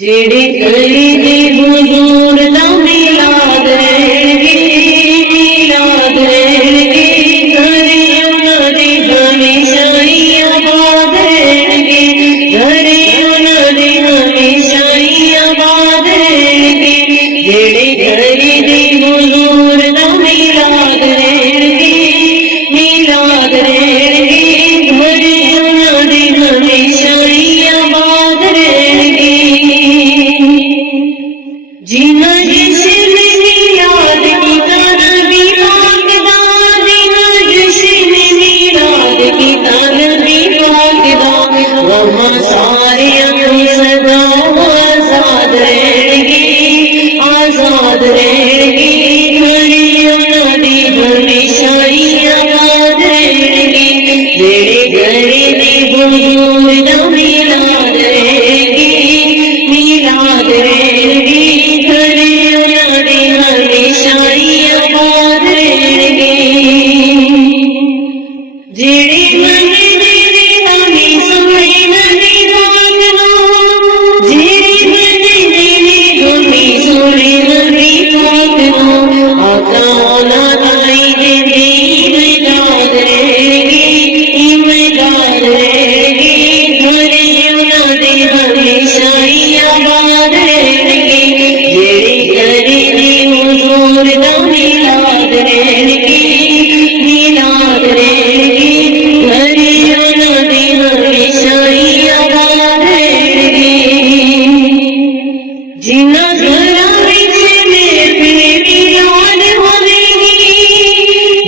जेड़े गली दे हुजूर दा मिलाद रहणगे मिलाद रहणगे घरे उन्हां दे हमेशा ही आबाद रहणगे घरे उन्हां दे हमेशा ही आबाद रहणगे जेड़े गली दे हुजूर दा मिलाद रहणगे मिलाद रहणगे घरे उन्हां दे हमेशा ही आबाद रहणगे जीना जश्न मिलाद कीता नबी पाक दा जीना जश्न मिलाद कीता नबी पाक दा वहां सारे सदा आजाद रहणगे आजाद रहणगे घरे उन्हां दी हमेशा ही आबाद रहणगे जेड़े घरे दे हुजूर दा मिलाद रहणगे मिलाद रहणगे जेड़े मन दे हमी सोने नबी पाक नो जेड़े मन दे हमी सोने नबी पाक नो आका औला ताई दे इमदाद रहणगे इमदाद रहणगे घरे उन्हां दे हमेशा ही आबाद रहणगे जेड़े घरे दे हुजूर दा मिलाद रहणगे मिलाद रहणगे घरे उन्हां दे हमेशा ही आबाद रहणगे जिन्हां घरां विच महफिल मिलाद होवेगी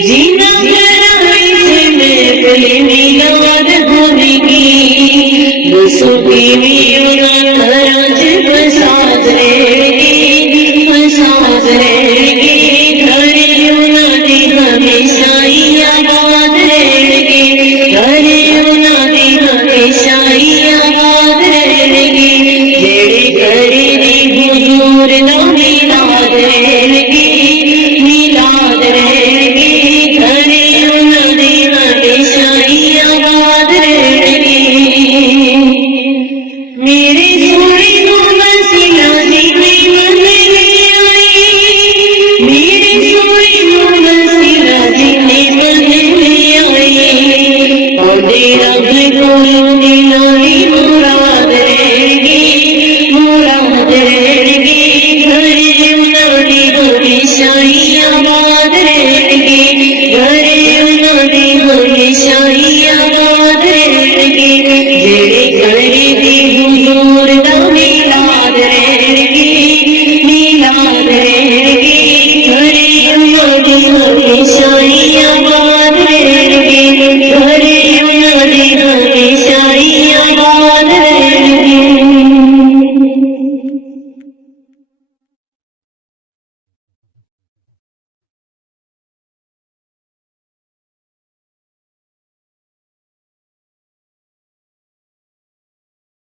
जिन्हां घरां विच महफिल मिलाद होवेगी दसो किवें उन्हां घरां च फसाद रहणगे फसाद रहणगे घरे उन्हां दे हमेशा ही आबाद रहणगे घरे उन्हां दे हमेशा ही आबाद रहणगे जेड़े घरे दे हुजूर दा मिलाद रहणगे मिलाद रहणगे घरे उन्हां दे हमेशा ही आबाद रहणगे मेरे सोने नो वसीला जिन्ने मन ले आई मेरे सोने नो वसीला जिन्ने मन ले आई औदे रब कोलों मिलाई मुराद रहणगे मुराद रहणगे घरे उन्हां दे हमेशा ही आबाद रहणगे घरे उन्हां दे हमेशा ही आबाद रहणगे जेड़े घरे दे हुजूर दा मिलाद रहणगे मिलाद रहणगे घरे उन्हां दे हमेशा ही आबाद रहणगे।